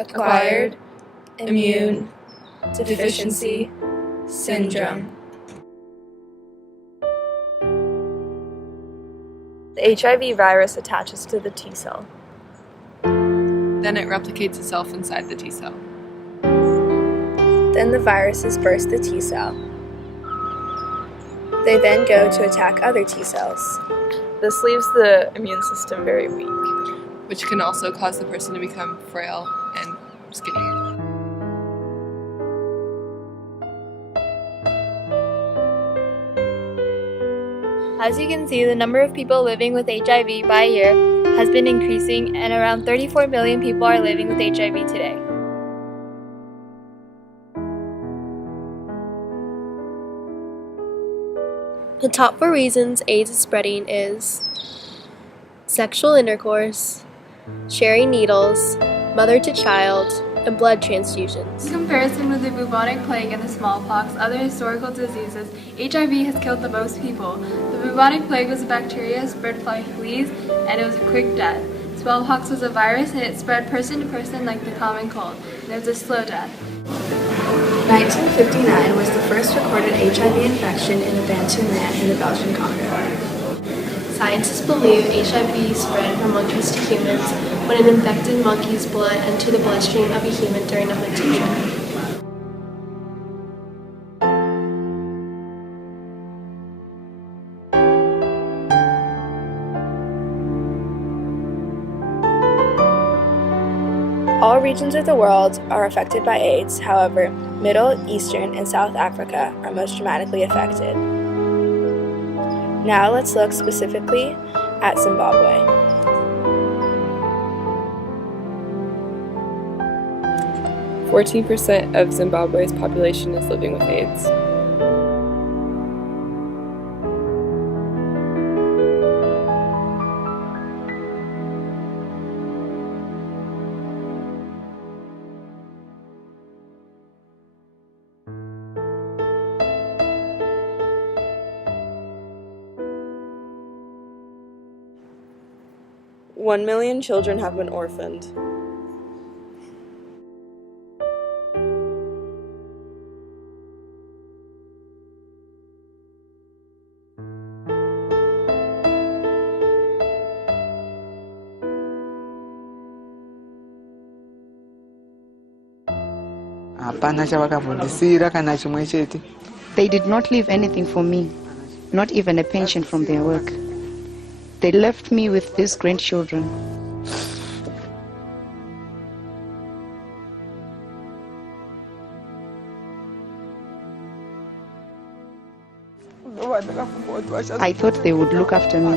acquired immune deficiency syndrome. The HIV virus attaches to the T cell. Then it replicates itself inside the T cell. Then the viruses burst the T cell. They then go to attack other T cells. This leaves the immune system very weak, which can also cause the person to become frail and skinny. As you can see, the number of people living with HIV by year has been increasing, and around 34 million people are living with HIV today. The top 4 reasons AIDS is spreading is sexual intercourse, sharing needles, mother to child, and blood transfusions. In comparison with the bubonic plague and the smallpox, other historical diseases, HIV has killed the most people. The bubonic plague was a bacteria spread by fleas, and it was a quick death. Smallpox was a virus, and it spread person to person like the common cold, and it was a slow death. 1959 was the first recorded HIV infection in a Bantu man in the Belgian Congo. Scientists believe HIV spread from monkeys to humans when an infected monkey's blood entered the bloodstream of a human during a hunting trip. All regions of the world are affected by AIDS. However, Middle, Eastern, and South Africa are most dramatically affected. Now let's look specifically at Zimbabwe. – 14% of Zimbabwe's population is living with AIDS. One million children have been orphaned. They did not leave anything for me, not even a pension from their work. They left me with these grandchildren. I thought they would look after me,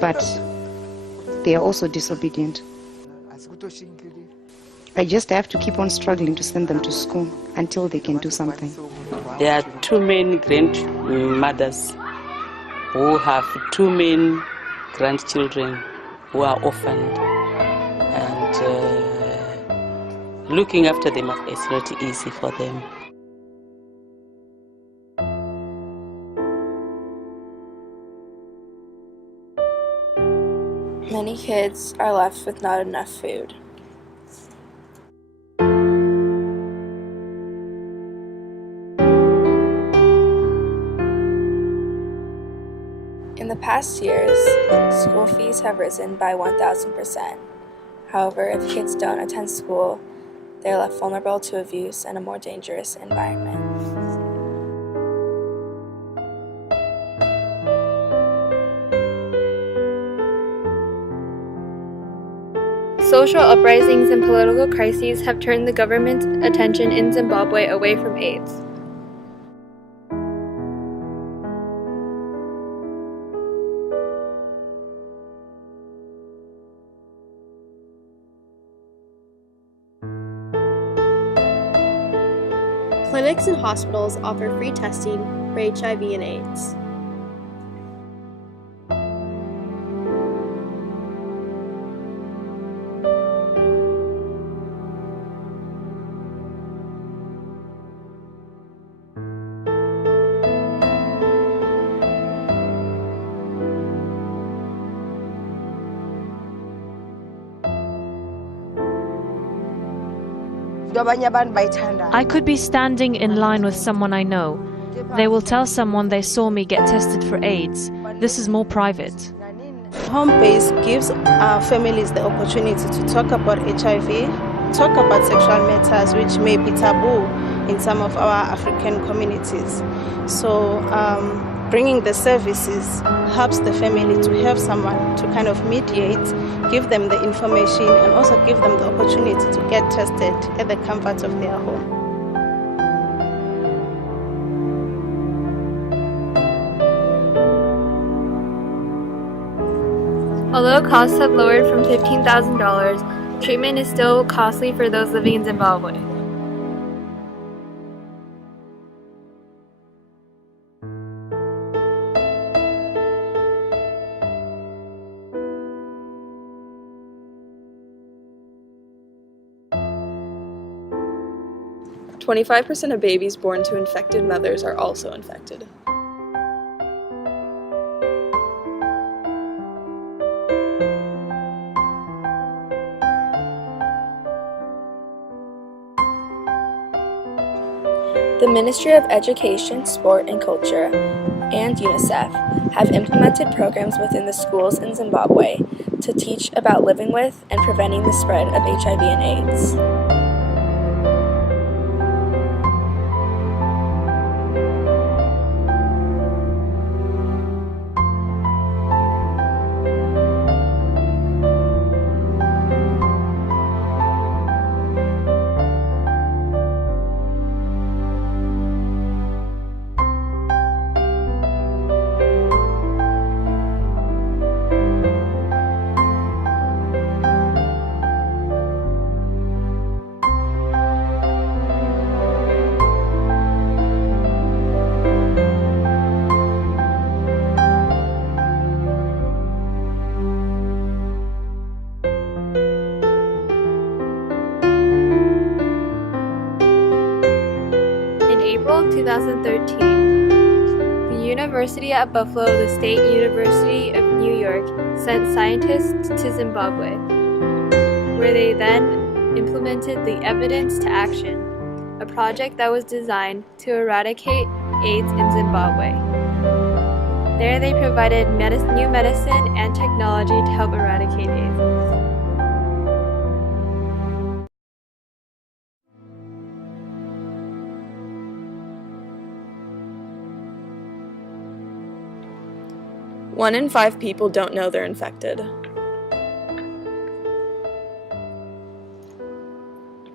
but they are also disobedient. I just have to keep on struggling to send them to school until they can do something. There are too many grandmothers who have too many grandchildren who are orphaned, and looking after them is not easy for them. Many kids are left with not enough food. In the past years, school fees have risen by 1,000%. However, if kids don't attend school, they are left vulnerable to abuse and a more dangerous environment. Social uprisings and political crises have turned the government's attention in Zimbabwe away from AIDS. Clinics and hospitals offer free testing for HIV and AIDS. I could be standing in line with someone I know. They will tell someone they saw me get tested for AIDS. This is more private. Home base gives families the opportunity to talk about HIV, talk about sexual matters which may be taboo in some of our African communities. So bringing the services helps the family to have someone to kind of mediate, give them the information, and also give them the opportunity to get tested at the comfort of their home. Although costs have lowered from $15,000, treatment is still costly for those living in Zimbabwe. %25 of babies born to infected mothers are also infected. The Ministry of Education, Sport and Culture and UNICEF have implemented programs within the schools in Zimbabwe to teach about living with and preventing the spread of HIV and AIDS. In April 2013, the University at Buffalo, the State University of New York, sent scientists to Zimbabwe, where they then implemented the Evidence to Action, a project that was designed to eradicate AIDS in Zimbabwe. There they provided new medicine and technology to help eradicate AIDS. One in 5 people don't know they're infected.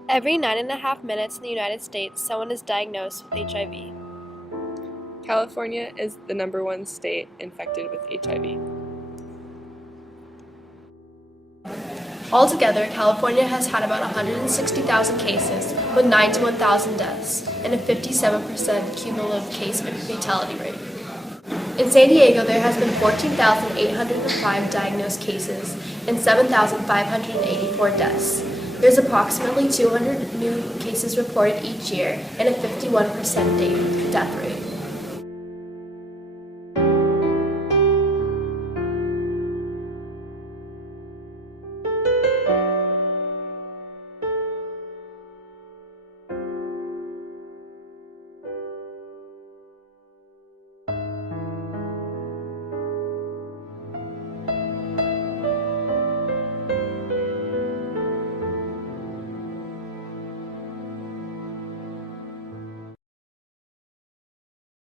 Every 9.5 minutes in the United States, someone is diagnosed with HIV. California is the #1 state infected with HIV. Altogether, California has had about 160,000 cases with 91,000 deaths and a 57% cumulative case fatality rate. In San Diego, there has been 14,805 diagnosed cases and 7,584 deaths. There's approximately 200 new cases reported each year and a 51% death rate.